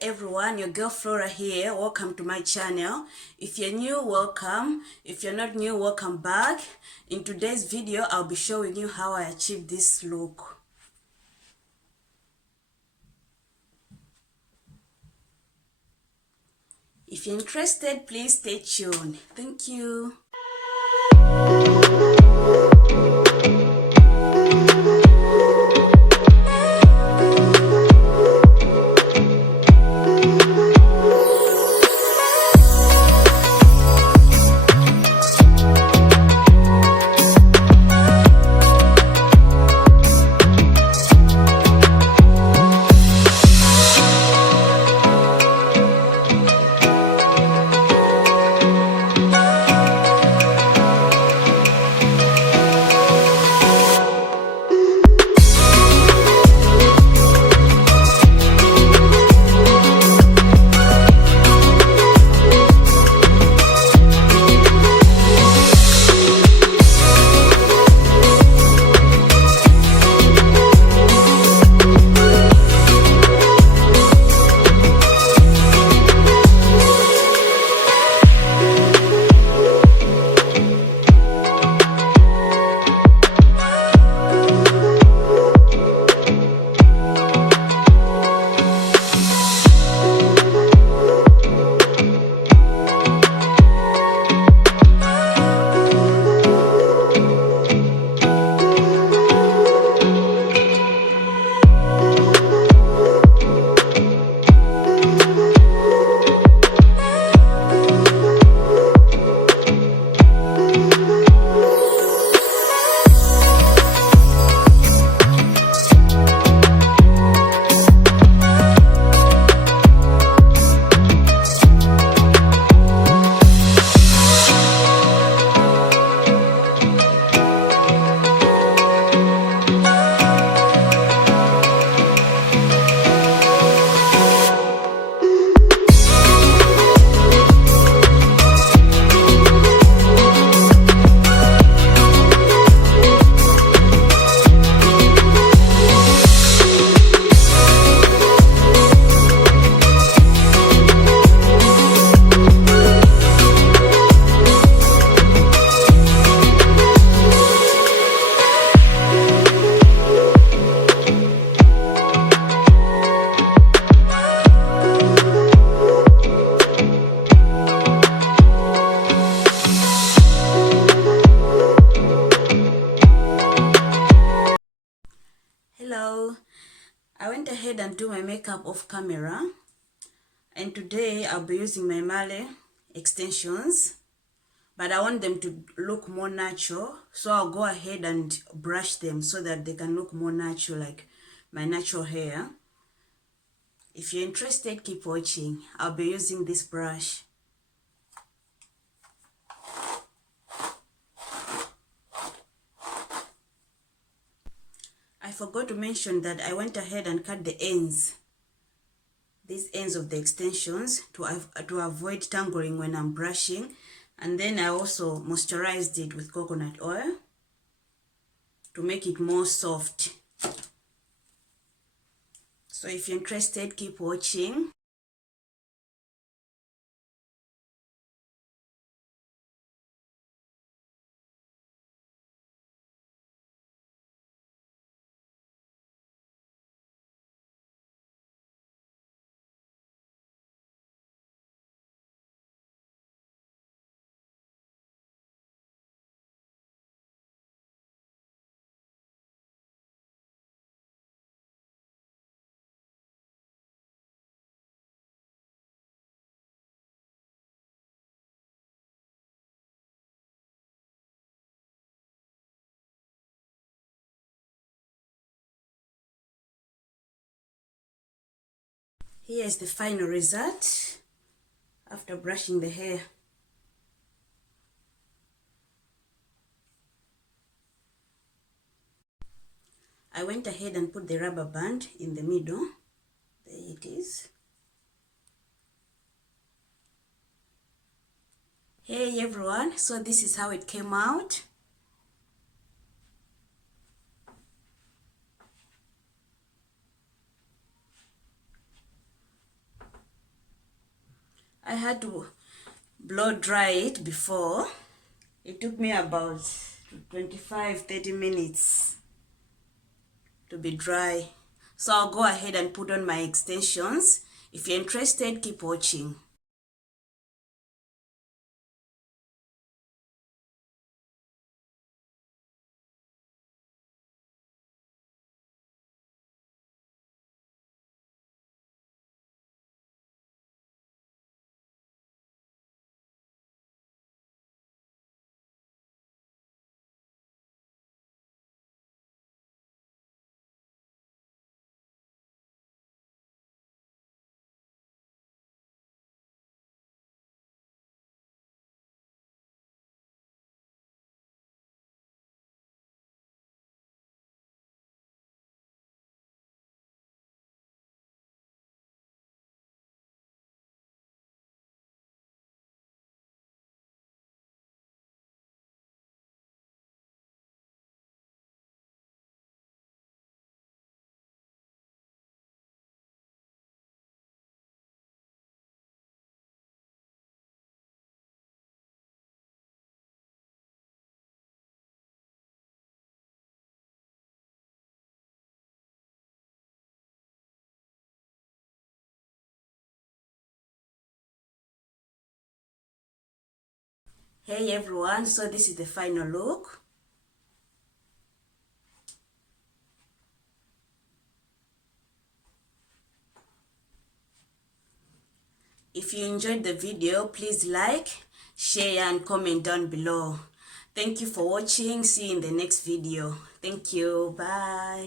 everyone, your girl Flora here. Welcome to my channel. If you're new, welcome. If you're not new, welcome back. In today's video, I'll be showing you how I achieved this look. If you're interested, please stay tuned. Thank you. Hello, I went ahead and do my makeup off camera, and today I'll be using my Marley extensions, but I want them to look more natural, so I'll go ahead and brush them so that they can look more natural, like my natural hair. If you're interested, keep watching. I'll be using this brush. I forgot to mention that I went ahead and cut the ends, these ends of the extensions, to avoid tangling when I'm brushing. And then I also moisturized it with coconut oil to make it more soft. So if you're interested, keep watching. Here is the final result after brushing the hair. I went ahead and put the rubber band in the middle. There it is. Hey everyone, so this is how it came out. had to blow dry it before. It took me about 25-30 minutes to be dry. So I'll go ahead and put on my extensions. If you're interested, keep watching. Hey everyone, so this is the final look. If you enjoyed the video, please like, share and comment down below. Thank you for watching. See you in the next video. Thank you. Bye.